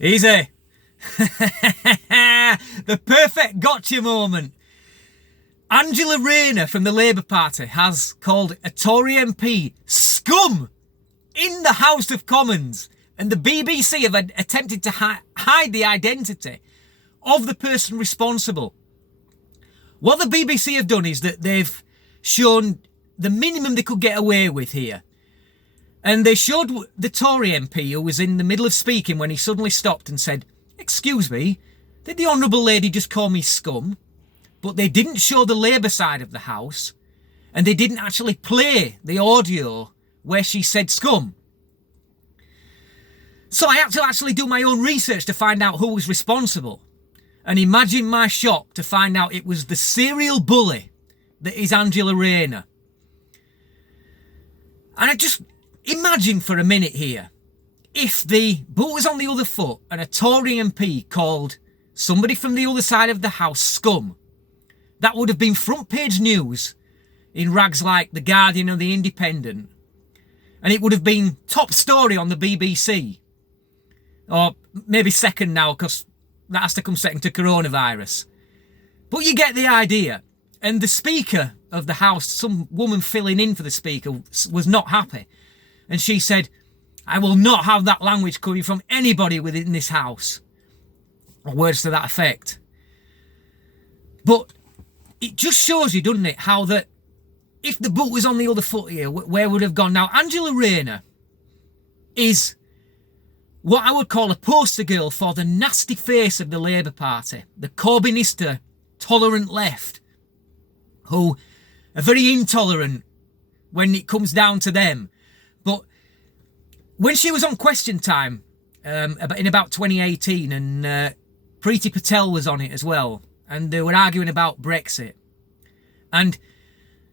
Easy. The perfect gotcha moment. Angela Rayner from the Labour Party has called a Tory MP scum in the House of Commons, and the BBC have attempted to hide the identity of the person responsible. What the BBC have done is that they've shown the minimum they could get away with here. And they showed the Tory MP who was in the middle of speaking when he suddenly stopped and said, "Excuse me, did the Honourable Lady just call me scum?" But they didn't show the Labour side of the House, and they didn't actually play the audio where she said scum. So I had to actually do my own research to find out who was responsible. And imagine my shock to find out it was the serial bully that is Angela Rayner. And I just imagine for a minute here, if the boot was on the other foot and a Tory MP called somebody from the other side of the House scum, that would have been front page news in rags like The Guardian or The Independent. And it would have been top story on the BBC. Or maybe second now, because that has to come second to coronavirus. But you get the idea. And the Speaker of the House, some woman filling in for the Speaker, was not happy. And she said, "I will not have that language coming from anybody within this House." Or words to that effect. But it just shows you, doesn't it, how that if the boot was on the other foot here, where would have gone? Now, Angela Rayner is what I would call a poster girl for the nasty face of the Labour Party, the Corbynista tolerant left, who are very intolerant when it comes down to them. But when she was on Question Time in about 2018, and Priti Patel was on it as well, and they were arguing about Brexit, and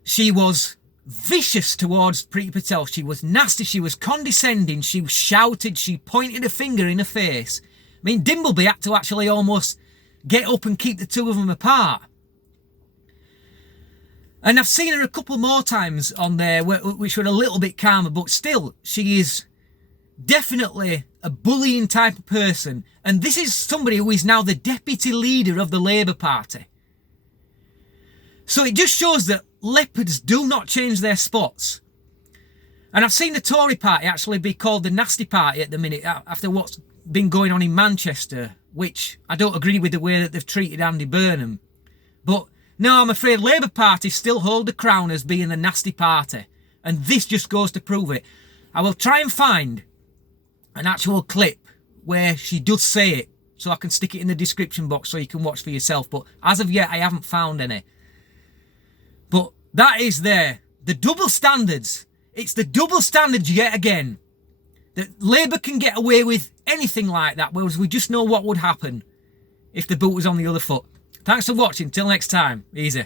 she was vicious towards Priti Patel. She was nasty, she was condescending, she shouted, she pointed a finger in her face. I mean, Dimbleby had to actually almost get up and keep the two of them apart. And I've seen her a couple more times on there which were a little bit calmer, but still, she is definitely a bullying type of person. And this is somebody who is now the deputy leader of the Labour Party. So it just shows that leopards do not change their spots. And I've seen the Tory party actually be called the nasty party at the minute after what's been going on in Manchester, which I don't agree with the way that they've treated Andy Burnham. But no, I'm afraid Labour Party still hold the crown as being the nasty party. And this just goes to prove it. I will try and find an actual clip where she does say it, so I can stick it in the description box so you can watch for yourself. But as of yet, I haven't found any. But that is there. The double standards. It's the double standards yet again. That Labour can get away with anything like that, whereas we just know what would happen if the boot was on the other foot. Thanks for watching. Till next time. Easy.